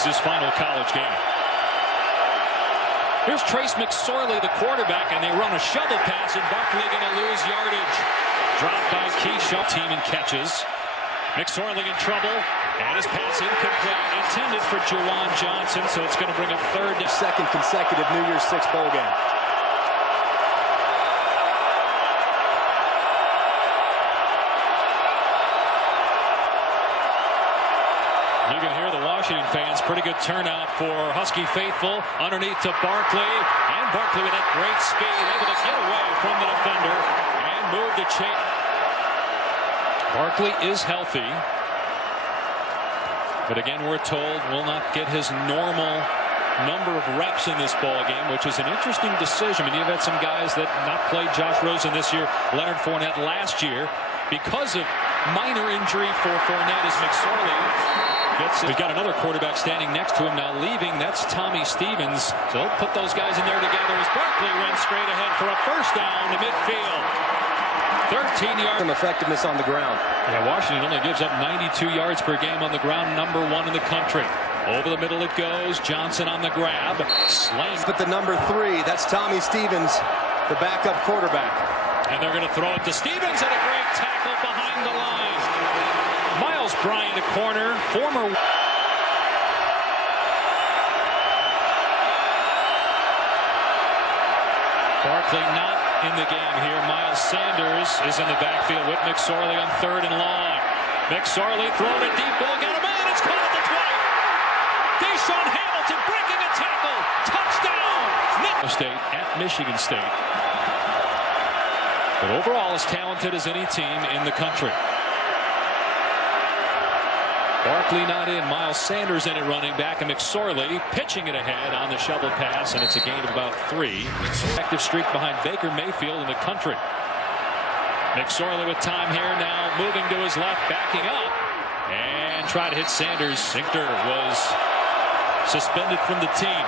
This is his final college game. Here's Trace McSorley, the quarterback, and they run a shovel pass, and Barkley going to lose yardage. Dropped by Keyshawn. Team in catches. McSorley in trouble, and his pass incomplete. Intended for Juwan Johnson, so it's going to bring a second consecutive New Year's Six bowl game. You can hear the Washington fans. Pretty good turnout for Husky faithful. Underneath to Barkley. And Barkley with that great speed. Able to get away from the defender and move the chain. Barkley is healthy. But again, we're told will not get his normal number of reps in this ball game, which is an interesting decision. I mean, you've had some guys that not played. Josh Rosen this year, Leonard Fournette last year. Because of minor injury for Fournette is McSorley. We've got another quarterback standing next to him now leaving. That's Tommy Stevens. So he'll put those guys in there together as Barkley runs straight ahead for a first down to midfield. 13 yards. Some effectiveness on the ground. Yeah, Washington only gives up 92 yards per game on the ground, number 1 in the country. Over the middle it goes. Johnson on the grab. Slam. But the number 3, that's Tommy Stevens, the backup quarterback. And they're going to throw it to Stevens, and a great tackle behind the line. Miles Bryant, a corner, former. Barkley not in the game here. Miles Sanders is in the backfield with McSorley on 3rd and long. McSorley throwing a deep ball, got him in. It's caught at the 20. Deshaun Hamilton breaking a tackle. Touchdown. State at Michigan State. But overall, as talented as any team in the country. Barkley not in. Miles Sanders in at running back, and McSorley pitching it ahead on the shovel pass, and it's a gain of about 3. Active streak behind Baker Mayfield in the country. McSorley with time here now, moving to his left, backing up, and try to hit Sanders. Sinkter was suspended from the team.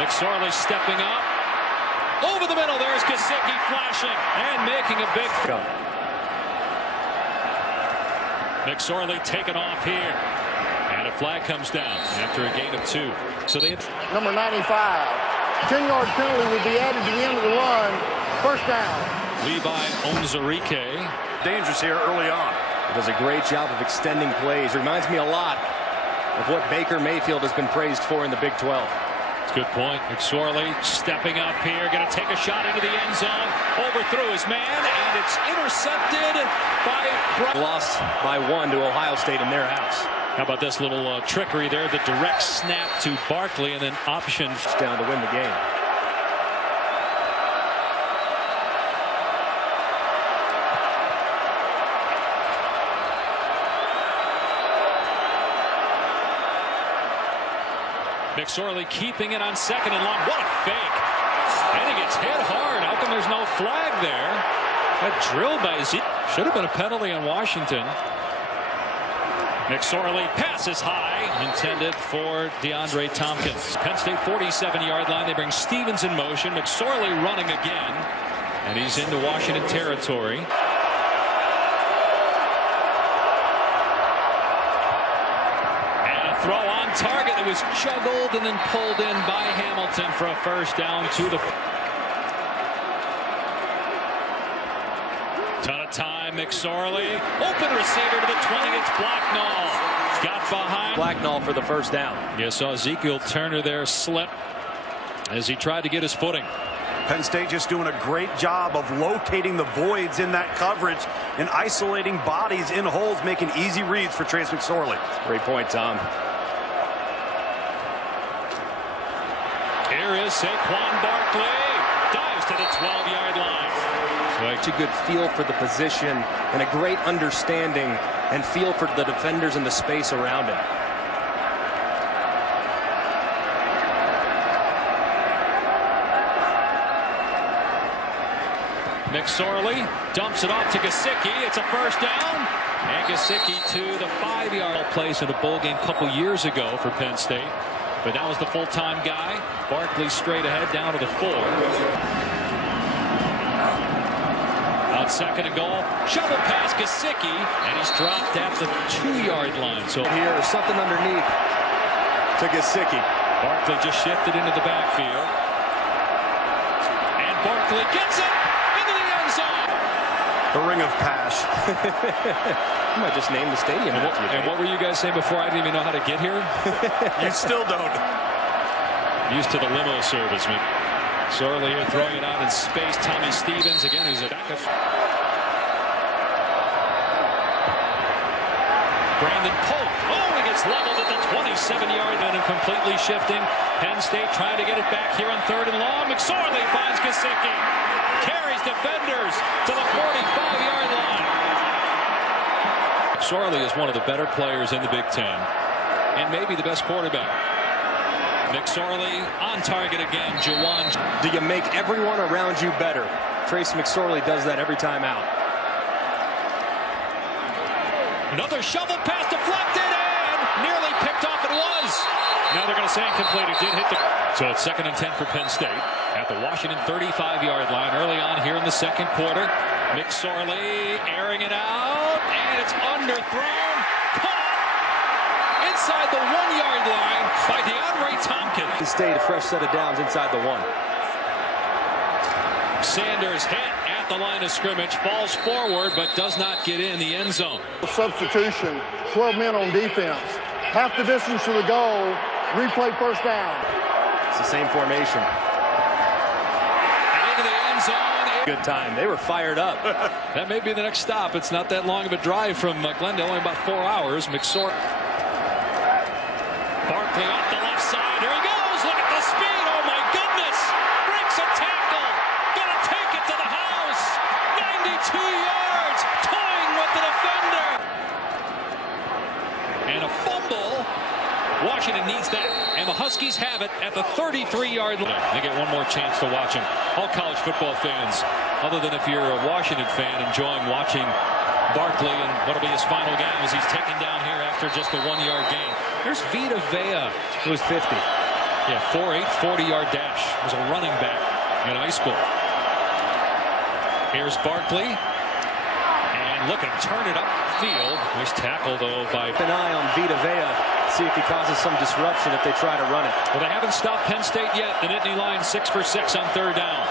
McSorley stepping up. Over the middle, there's Gesicki flashing and making a big throw. McSorley taken off here, and a flag comes down after a gain of 2. So they number 95, 10-yard penalty would be added to the end of the run. First down. Levi Onwuzurike. Dangerous here early on. He does a great job of extending plays. Reminds me a lot of what Baker Mayfield has been praised for in the Big 12. That's a good point. McSorley stepping up here, going to take a shot into the end zone. Overthrew his man, and it's intercepted by. Lost by 1 to Ohio State in their house. How about this little trickery there? The direct snap to Barkley, and then option down to win the game. McSorley keeping it on 2nd and long. What a fake. And he gets hit hard. How come there's no flag there? That drill by Zeke. Should have been a penalty on Washington. McSorley passes high. Intended for DeAndre Tompkins. Penn State 47-yard line. They bring Stevens in motion. McSorley running again. And he's into Washington territory. Throw on target. It was juggled and then pulled in by Hamilton for a first down to the. Ton of time. McSorley. Open receiver to the 20. It's Blacknall. Got behind. Blacknall for the first down. You saw Ezekiel Turner there slip as he tried to get his footing. Penn State just doing a great job of locating the voids in that coverage and isolating bodies in holes, making easy reads for Trace McSorley. Great point, Tom. Here is Saquon Barkley. Dives to the 12-yard line. Such a good feel for the position and a great understanding and feel for the defenders and the space around him. McSorley dumps it off to Gesicki. It's a first down. And Gesicki to the 5-yard place in a bowl game a couple years ago for Penn State. But that was the full-time guy. Barkley straight ahead down to the 4. On 2nd and goal. Shovel pass Gesicki. And he's dropped at the 2-yard line. So here, something underneath. to Gesicki. Barkley just shifted into the backfield. And Barkley gets it into the end zone. The ring of Pash. You might just name the stadium. And what were you guys saying before? I didn't even know how to get here. You still don't. Used to the limo service. Sorley here throwing it out in space. Tommy Stevens again, who's a backup. Brandon Polk. Oh, he gets leveled at the 27-yard line and completely shifting. Penn State trying to get it back here on 3rd and long. McSorley finds Gesicki. Carries defenders to the 45-yard line. McSorley is one of the better players in the Big Ten and maybe the best quarterback. McSorley on target again. Jawan. Do you make everyone around you better? Trace McSorley does that every time out. Another shovel pass deflected and nearly picked off. It was. Now they're going to say incomplete. It did hit the. So it's 2nd and 10 for Penn State at the Washington 35-yard line early on here in the second quarter. McSorley airing it out and it's underthrown. Caught inside the 1-yard line by DeAndre Tompkins. Penn State a fresh set of downs inside the 1. Sanders hit at the line of scrimmage, falls forward, but does not get in the end zone. Substitution, 12 men on defense. Half the distance to the goal, replay first down. It's the same formation. And into the end zone. Good time. They were fired up. That may be the next stop. It's not that long of a drive from Glendale, only about 4 hours. McSorley. Barkley off the left side. Here he goes. Look at the speed. Oh, my goodness. Breaks a tackle. Gonna take it to the house. 92 yards. Toying with the defender. And a fumble. Washington needs that. And the Huskies have it at the 33-yard line. They get one more chance to watch him. All college football fans, other than if you're a Washington fan, enjoying watching Barkley and what'll be his final game as he's taken down here after just a 1-yard gain. There's Vita Vea, It was 50. Yeah, 4.8, 40-yard dash. Was a running back in high school. Here's Barkley. And look at him turn it upfield. Nice tackle, though, by... Keep an eye on Vita Vea. See if he causes some disruption if they try to run it. Well, they haven't stopped Penn State yet. The Nittany Lions 6 for 6 on 3rd down.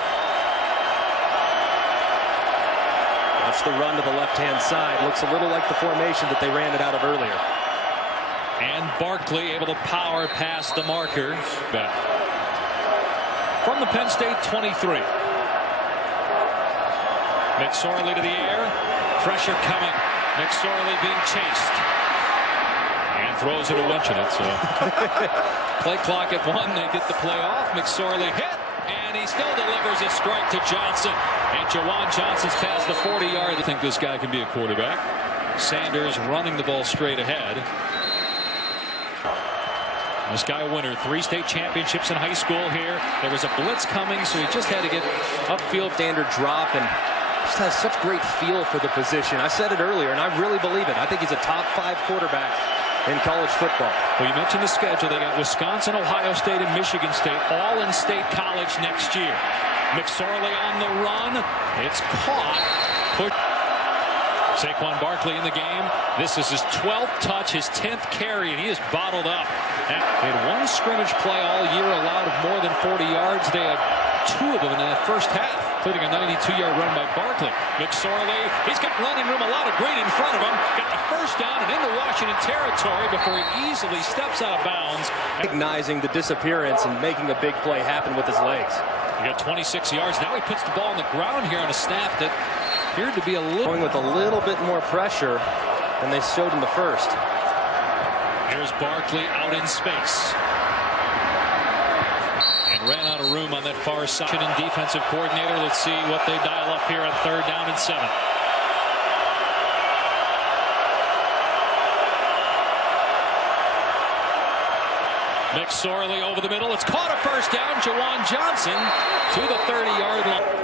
Watch the run to the left-hand side. Looks a little like the formation that they ran it out of earlier. And Barkley able to power past the marker. Back. From the Penn State 23. McSorley to the air. Pressure coming. McSorley being chased. And throws it away. So play clock at 1. They get the play off. McSorley hit. And he still delivers a strike to Johnson. And Jawan Johnson's past the 40-yard. I think this guy can be a quarterback. Sanders running the ball straight ahead. This guy a winner, 3 state championships in high school here. There was a blitz coming, so he just had to get upfield. Standard drop and just has such great feel for the position. I said it earlier, and I really believe it. I think he's a top 5 quarterback in college football. Well, you mentioned the schedule. They got Wisconsin, Ohio State, and Michigan State all in state college next year. McSorley on the run. It's caught. Saquon Barkley in the game. This is his 12th touch, his 10th carry, and he is bottled up. They had 1 scrimmage play all year, allowed more than 40 yards. They had 2 of them in that first half, including a 92-yard run by Barkley. McSorley, he's got running room, a lot of green in front of him. Got the first down and into Washington territory before he easily steps out of bounds. Recognizing the disappearance and making a big play happen with his legs. He got 26 yards. Now he puts the ball on the ground here on a snap that appeared to be a little... Going with a little bit more pressure than they showed in the first. Here's Barkley out in space. And ran out of room on that far side. And defensive coordinator, let's see what they dial up here on 3rd down and 7. McSorley over the middle. It's caught a first down. Jawan Johnson to the 30-yard line.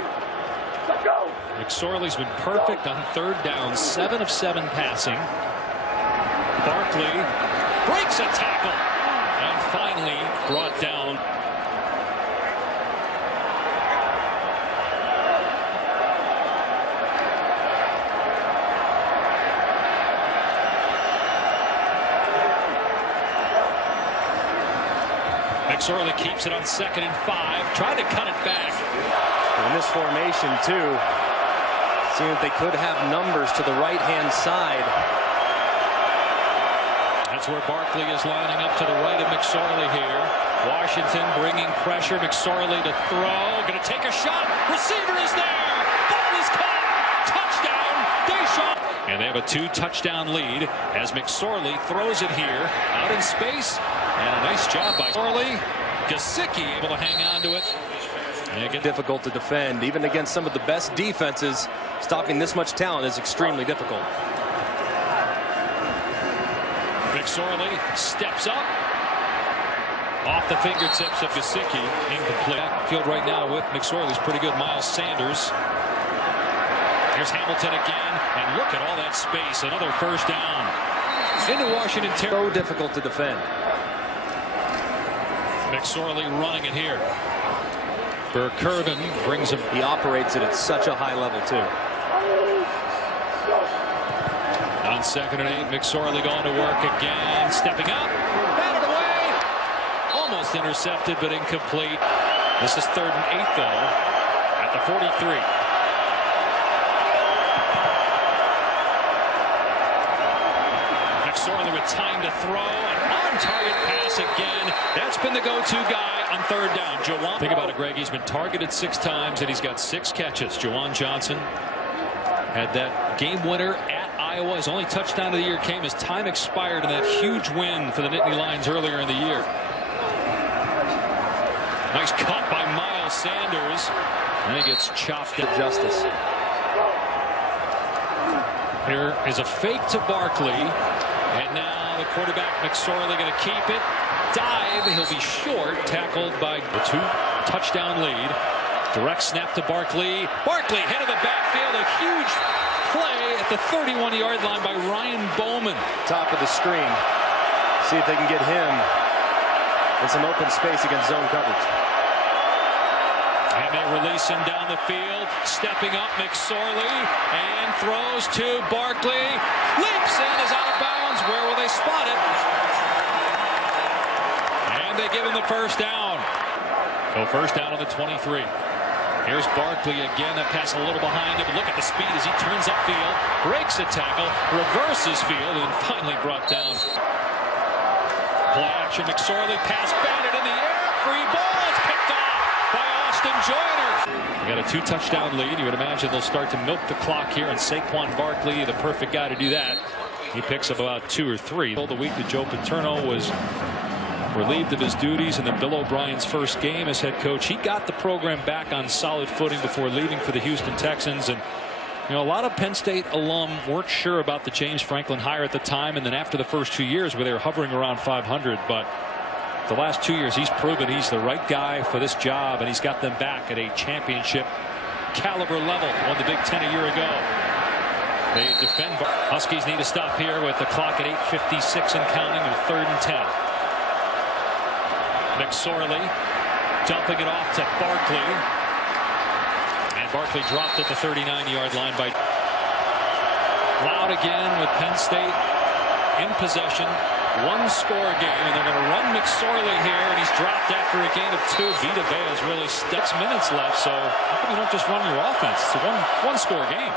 McSorley's been perfect on 3rd down. 7 of 7 passing. Barkley breaks a tackle and finally brought down. McSorley keeps it on 2nd and 5. Trying to cut it back. In this formation, too, seeing that they could have numbers to the right-hand side. That's where Barkley is lining up to the right of McSorley here. Washington bringing pressure. McSorley to throw. Going to take a shot. Receiver is there. Ball is caught. Touchdown. Deshaun. And they have a 2-touchdown lead as McSorley throws it here out in space. And a nice job by McSorley. Gesicki able to hang on to it. Difficult to defend, even against some of the best defenses. Stopping this much talent is extremely difficult. McSorley steps up. Off the fingertips of Gesicki. Incomplete. Backfield right now with McSorley's pretty good. Miles Sanders. Here's Hamilton again. And look at all that space. Another first down. Into Washington territory. So difficult to defend. McSorley running it here. Burr-Kirven brings him. He operates it at such a high level, too. On 2nd and 8, McSorley going to work again. Stepping up. Batted away. Almost intercepted, but incomplete. This is 3rd and 8, though, at the 43. McSorley with time to throw. An on-target pass again. That's been the go-to guy on 3rd down. Jawan. Think about it, Greg. He's been targeted 6 times, and he's got 6 catches. Jawan Johnson had that game winner at Iowa. His only touchdown of the year came as time expired in that huge win for the Nittany Lions earlier in the year. Nice cut by Miles Sanders. And he gets chopped at justice. Here is a fake to Barkley. And now the quarterback, McSorley, going to keep it. Dive. He'll be short. Tackled by the 2-touchdown lead. Direct snap to Barkley. Barkley head of the backfield. A huge play at the 31-yard line by Ryan Bowman. Top of the screen. See if they can get him in some open space against zone coverage. And they release him down the field. Stepping up McSorley. And throws to Barkley. Leaps in, is out of bounds. Where will they spot it? And they give him the first down. So first down on the 23. Here's Barkley again. That pass a little behind him. Look at the speed as he turns upfield. Breaks a tackle. Reverses field. And finally brought down. Play action. McSorley. Pass batted in the air. Free ball. It's picked off by Austin Joyner. We got a 2-touchdown lead. You would imagine they'll start to milk the clock here. And Saquon Barkley, the perfect guy to do that. He picks up about 2 or 3. The week that Joe Paterno was relieved of his duties in the Bill O'Brien's first game as head coach. He got the program back on solid footing before leaving for the Houston Texans. And you know, a lot of Penn State alum weren't sure about the James Franklin hire at the time, and then after the first 2 years where they were hovering around 500. But the last 2 years he's proven he's the right guy for this job, and he's got them back at a championship caliber level. Won the Big Ten a year ago. They defend. Huskies need to stop here with the clock at 8:56 and counting, and 3rd and 10. McSorley dumping it off to Barkley. And Barkley dropped at the 39-yard line by Loud again with Penn State in possession. 1-score game, and they're going to run McSorley here, and he's dropped after a gain of 2. Vita Vea has really 6 minutes left, so how come you don't just run your offense? It's a one-score game.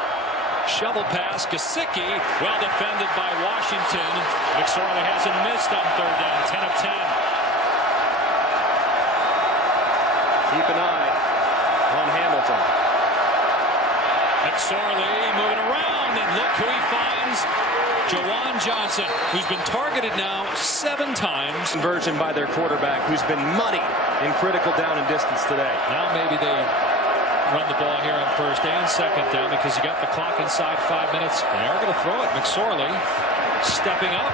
Shovel pass, Gesicki, well defended by Washington. McSorley hasn't missed on 3rd down, 10 of 10. Keep an eye on Hamilton. McSorley moving around, and look who he finds. Jawan Johnson, who's been targeted now 7 times. Conversion by their quarterback, who's been money in critical down and distance today. Now maybe they run the ball here on 1st and 2nd down because you got the clock inside 5 minutes. They are going to throw it. McSorley stepping up.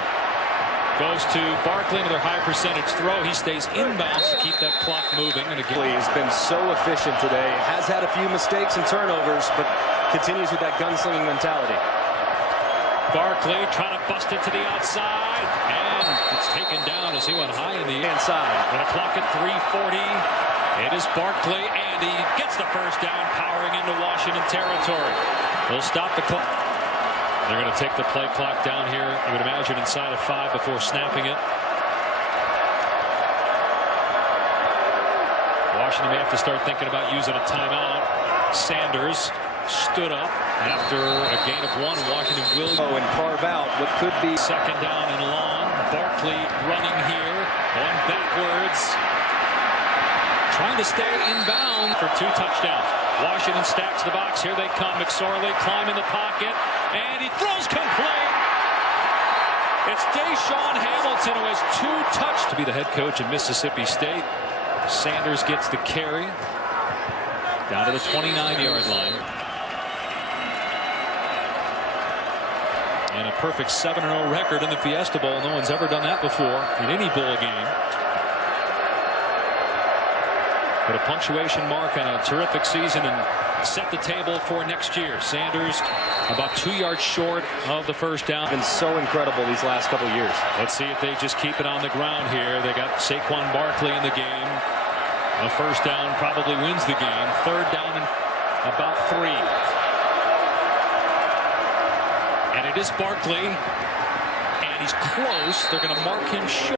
Goes to Barkley with their high percentage throw. He stays inbounds to keep that clock moving. And again, he's been so efficient today. Has had a few mistakes and turnovers, but continues with that gunslinging mentality. Barkley trying to bust it to the outside, and it's taken down as he went high in the inside. With a clock at 3:40, it is Barkley, and he gets the first down, powering into Washington territory. They'll stop the clock. They're going to take the play clock down here, you would imagine, inside of 5 before snapping it. Washington may have to start thinking about using a timeout. Sanders stood up after a gain of 1. Washington will and carve out what could be second down and long. Barkley running here, going backwards, trying to stay inbound for 2 touchdowns. Washington stacks the box. Here they come. McSorley climb in the pocket, and he throws complete. It's Deshaun Hamilton, who has 2 touchdowns to be the head coach in Mississippi State. Sanders gets the carry down to the 29-yard line. And a perfect 7-0 record in the Fiesta Bowl. No one's ever done that before in any bowl game. Put a punctuation mark on a terrific season and set the table for next year. Sanders about 2 yards short of the first down. Been so incredible these last couple of years. Let's see if they just keep it on the ground here. They got Saquon Barkley in the game. A first down probably wins the game. 3rd down and about 3. And it is Barkley, and he's close. They're going to mark him short.